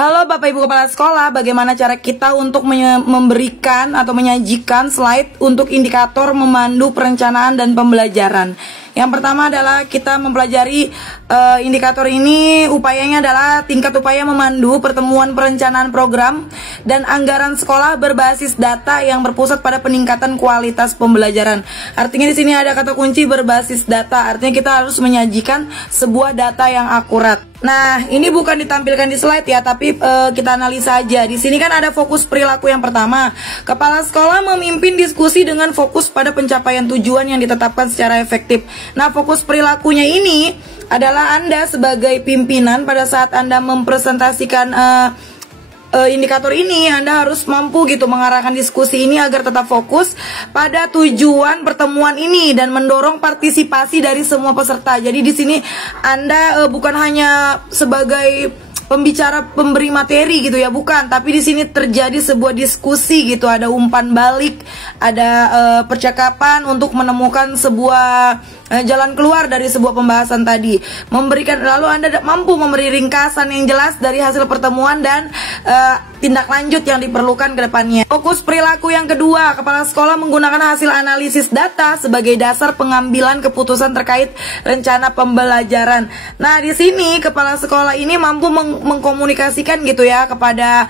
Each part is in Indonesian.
Halo Bapak Ibu Kepala Sekolah, bagaimana cara kita untuk memberikan atau menyajikan slide untuk indikator memandu perencanaan dan pembelajaran? Yang pertama adalah kita mempelajari indikator ini, upayanya adalah tingkat upaya memandu pertemuan perencanaan program dan anggaran sekolah berbasis data yang berpusat pada peningkatan kualitas pembelajaran. Artinya di sini ada kata kunci berbasis data, artinya kita harus menyajikan sebuah data yang akurat. Nah, ini bukan ditampilkan di slide ya, tapi kita analisa aja. Di sini kan ada fokus perilaku yang pertama. Kepala sekolah memimpin diskusi dengan fokus pada pencapaian tujuan yang ditetapkan secara efektif. Nah, fokus perilakunya ini adalah Anda sebagai pimpinan pada saat Anda mempresentasikan indikator ini, Anda harus mampu gitu mengarahkan diskusi ini agar tetap fokus pada tujuan pertemuan ini dan mendorong partisipasi dari semua peserta. Jadi di sini Anda bukan hanya sebagai pembicara pemberi materi gitu ya, bukan, tapi di sini terjadi sebuah diskusi gitu, ada umpan balik, ada percakapan untuk menemukan sebuah jalan keluar dari sebuah pembahasan tadi. Lalu Anda mampu memberi ringkasan yang jelas dari hasil pertemuan dan tindak lanjut yang diperlukan ke depannya. Fokus perilaku yang kedua, kepala sekolah menggunakan hasil analisis data sebagai dasar pengambilan keputusan terkait rencana pembelajaran. Nah, di sini kepala sekolah ini mampu mengkomunikasikan gitu ya kepada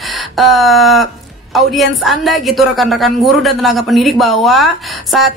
audiens Anda gitu, rekan-rekan guru dan tenaga pendidik, bahwa saat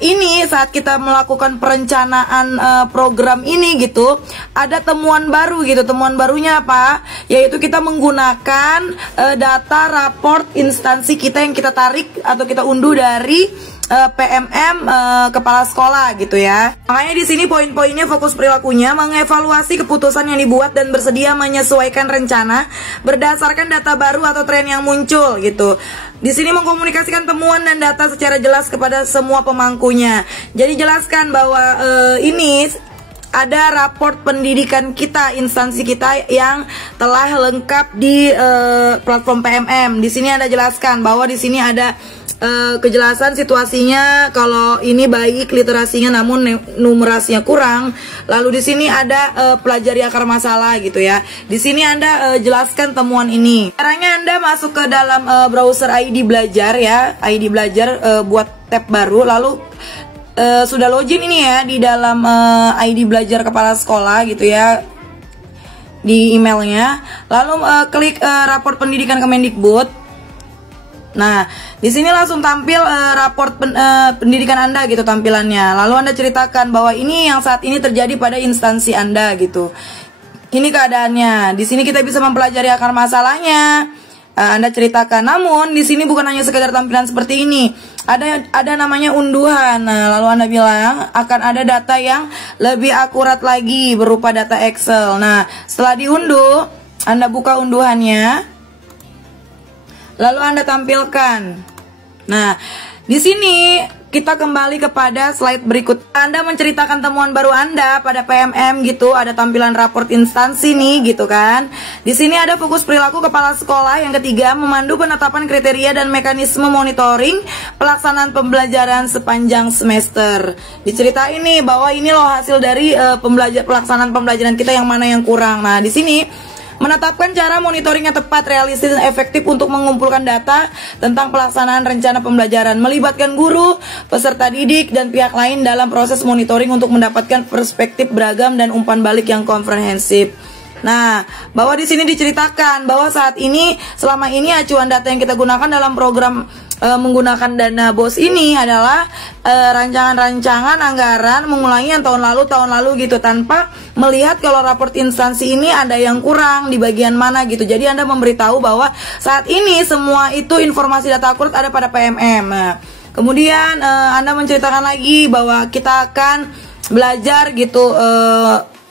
kita melakukan perencanaan program ini gitu, ada temuan baru gitu. Temuan barunya apa? Yaitu kita menggunakan data raport instansi kita yang kita tarik atau kita unduh dari PMM kepala sekolah gitu ya. Makanya di sini poin-poinnya fokus perilakunya mengevaluasi keputusan yang dibuat dan bersedia menyesuaikan rencana berdasarkan data baru atau tren yang muncul gitu. Di sini mengkomunikasikan temuan dan data secara jelas kepada semua pemangkunya. Jadi jelaskan bahwa ini ada raport pendidikan kita, instansi kita yang telah lengkap di platform PMM. Di sini Anda jelaskan bahwa di sini ada kejelasan situasinya, kalau ini baik literasinya namun numerasinya kurang. Lalu di sini ada pelajari akar masalah gitu ya. Di sini Anda jelaskan temuan ini. Caranya Anda masuk ke dalam browser ID Belajar ya, ID Belajar, buat tab baru, lalu sudah login ini ya di dalam ID Belajar kepala sekolah gitu ya, di emailnya. Lalu klik raport pendidikan Kemendikbud. Nah, di sini langsung tampil raport pendidikan Anda gitu tampilannya. Lalu Anda ceritakan bahwa ini yang saat ini terjadi pada instansi Anda gitu. Ini keadaannya. Di sini kita bisa mempelajari akar masalahnya. Anda ceritakan. Namun di sini bukan hanya sekedar tampilan seperti ini. Ada namanya unduhan. Nah, lalu Anda bilang akan ada data yang lebih akurat lagi berupa data Excel. Nah, setelah diunduh, Anda buka unduhannya. Lalu Anda tampilkan. Nah, di sini kita kembali kepada slide berikut. Anda menceritakan temuan baru Anda pada PMM gitu, ada tampilan raport instansi nih gitu kan. Di sini ada fokus perilaku kepala sekolah yang ketiga, memandu penetapan kriteria dan mekanisme monitoring pelaksanaan pembelajaran sepanjang semester. Diceritain nih bahwa ini loh hasil dari pelaksanaan pembelajaran kita yang mana yang kurang. Nah, di sini menetapkan cara monitoring yang tepat, realistis, dan efektif untuk mengumpulkan data tentang pelaksanaan rencana pembelajaran, melibatkan guru, peserta didik, dan pihak lain dalam proses monitoring untuk mendapatkan perspektif beragam dan umpan balik yang komprehensif. Nah, bahwa di sini diceritakan bahwa saat ini, selama ini acuan data yang kita gunakan dalam program menggunakan dana BOS ini adalah rancangan-rancangan anggaran mengulangi yang tahun lalu gitu, tanpa melihat kalau raport instansi ini ada yang kurang di bagian mana gitu. Jadi Anda memberitahu bahwa saat ini semua itu informasi data akurat ada pada PMM. Nah, kemudian Anda menceritakan lagi bahwa kita akan belajar gitu,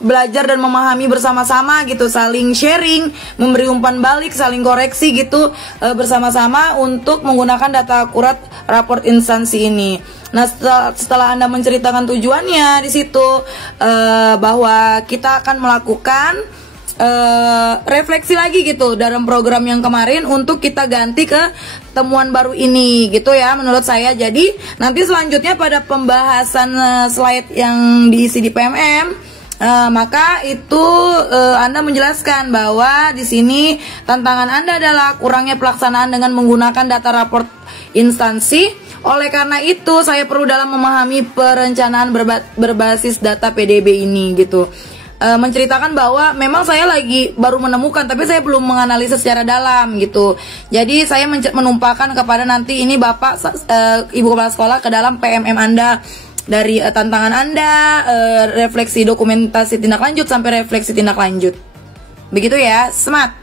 belajar dan memahami bersama-sama gitu, saling sharing, memberi umpan balik, saling koreksi gitu bersama-sama untuk menggunakan data akurat raport instansi ini. Nah, setelah Anda menceritakan tujuannya di situ, bahwa kita akan melakukan refleksi lagi gitu dalam program yang kemarin untuk kita ganti ke temuan baru ini gitu ya, menurut saya. Jadi nanti selanjutnya pada pembahasan slide yang diisi di PMM, Maka itu Anda menjelaskan bahwa di sini tantangan Anda adalah kurangnya pelaksanaan dengan menggunakan data raport instansi. Oleh karena itu saya perlu dalam memahami perencanaan berbasis data PDB ini gitu. Menceritakan bahwa memang saya lagi baru menemukan tapi saya belum menganalisa secara dalam gitu. Jadi saya menumpahkan kepada nanti ini Bapak Ibu Kepala Sekolah ke dalam PMM Anda. Dari tantangan Anda, refleksi dokumentasi tindak lanjut sampai refleksi tindak lanjut. Begitu ya, semangat.